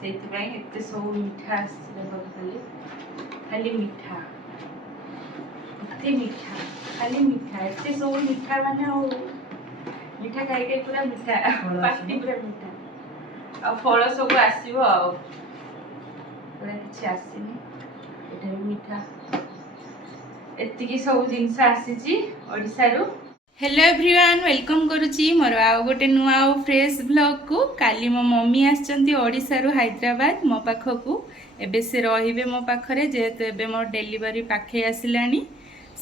से सब मिठा खाली खाली मिठा एते मिठा खाली मिठा एते सब मिठा माने मिठा खाई पूरा मिठा पार्टी पूरा मिठा फल सब आसो किसी आसनी एटा भी मिठा एतिकी सब जिनस आसी ओडिसा रु। हेलो एवरीवन वेलकम करुच्ची मोर आउ गोटे नुआ फ्रेश ब्लॉग को। काली मो मम्मी आसचंती ओडिसा रु हैदराबाद मो पाखकू एबे से रहिबे मो पाखरे जेहेतु एबे मोर डिलीवरी पाखे आसिलानी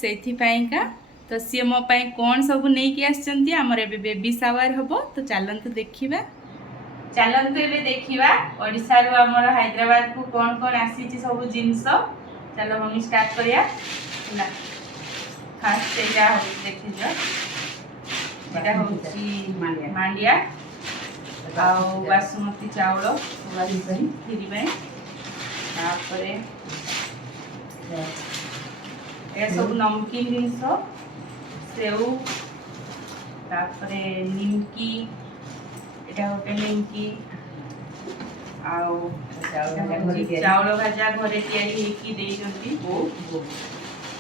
सेथि पाइका तो सी मो पाई कोन सब नेकी आसचंती हमर एबे बेबी शावर हबो तो चलंतु देखिबा चलंतु एबे देखिबा ओडिसा रु हमर हैदराबाद को कोन कोन आसी छि सब जिंस। चलो मम्मी स्टार्ट करिया ना फास्ट एटा हो देखिजो एटा होची मांडिया आउ बासमती चावल वाली सही खीरी में तापरे ए सब नमकीन जिंस सेव तापरे निमकी एटा होटे निमकी आउ चावल भाजा घरे तैयारी हेकी देई जंती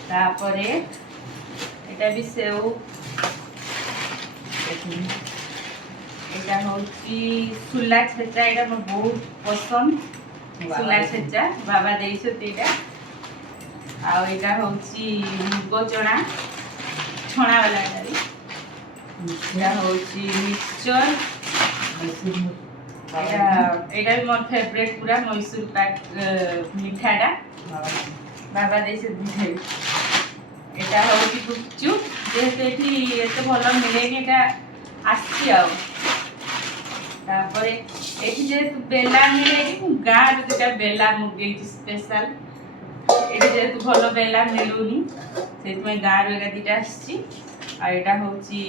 तापरे एटा भी सेव एटा होची सुला छेचा एटा मोर बहुत पसंद सुला छेचा बाबा देइछो तेटा आ एटा होची मुग चना छणा वाला एटा होची मिक्सचर एटा भी मोर फेवरेट पूरा मैसूर पाक मिठाटा बाबा देइछो एटा होची गुपचुप जेहेतु एठी एते भल मिलेनी एटा आसी आ तापरे एठी जेहेतु बेला मिलेनी गाँव दुटा बेला मुगे स्पेशल एठी जेहेतु भल बेला मिलूनी से गाँव एगा दुटा आसी आ एटा होची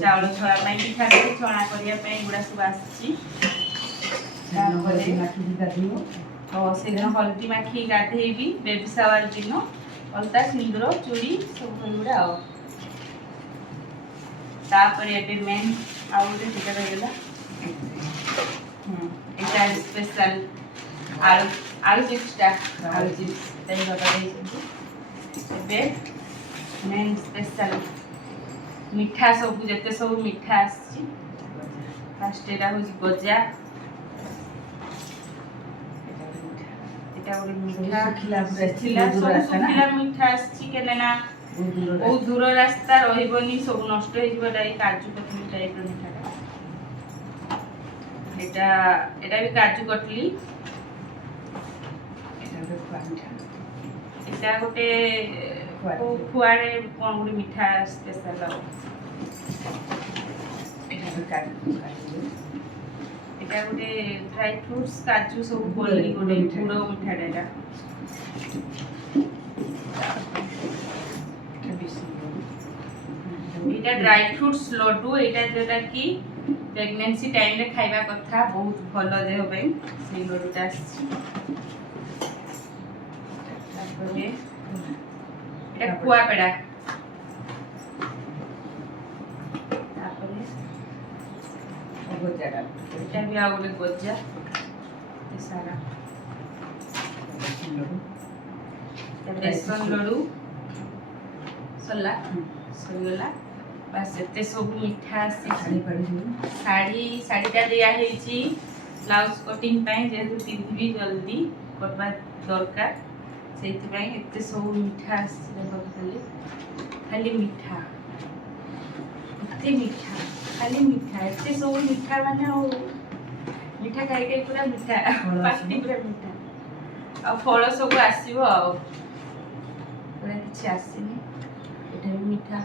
चावल छड़ा पई पिठा छणा करिया पई गुडा सब आसी तापरे माखी गाधियो तो से दिन हल्दी माखी गाधेबी बेबी शावर दिन अलता सिंदूर चूड़ी सब गुड़ा आ तापरे एबे मेन आउ सेटा रहला एटा स्पेशल आलू आलू चिप्स आलू चिप्स तई बाबा देइछन एबे मेन स्पेशल मिठा सब जते सब मिठा आसी फास्ट एटा होची गजा एटा मिठा खिला मिठा आसी केले ना बहुत दूर रास्ता रहिबनी सब नष्ट हो जिवटा काजू कतली टाइप रो मिठाटा एटा एटा भी काजू कतली एटा गोटे खुआरे कोन गोटे मिठा स्पेशल एटा गोटे ड्राई फ्रूट्स काजू सब बोली गोटे पूरा मिठाटा एटा एटा ड्राई फ्रूट्स लड्डू एटा जोटा कि प्रेगनेंसी टाइम रे खाइबा कथा बहुत भल देह पे से लड्डूटा तापरे एटा खुआ पेड़ा तापरे गजाडा एटा भी आ गोटे गजा ए सारा बेसन लड्डू सल्ला सरीगला बस एते सब मिठा साड़ी साड़ीटा दिया हेची ब्लाउज कटिंग पाई जेहेतु पिंधि जल्दी कटवा दरकार से एते सब मिठा खाली खाली मिठा एते मिठा खाली मिठा एते सब मिठा माने मिठा खाई पूरा मिठा पार्टी पूरा मिठा फल सब आसो किसी आसनी एटा भी मिठा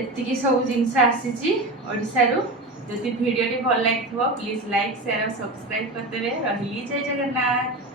एतिकी सब जिनस आसी ओडिसा रु। जदि वीडियो भल लगी प्लीज लाइक शेयर और सब्सक्राइब करदेवे। रही जय जगन्नाथ।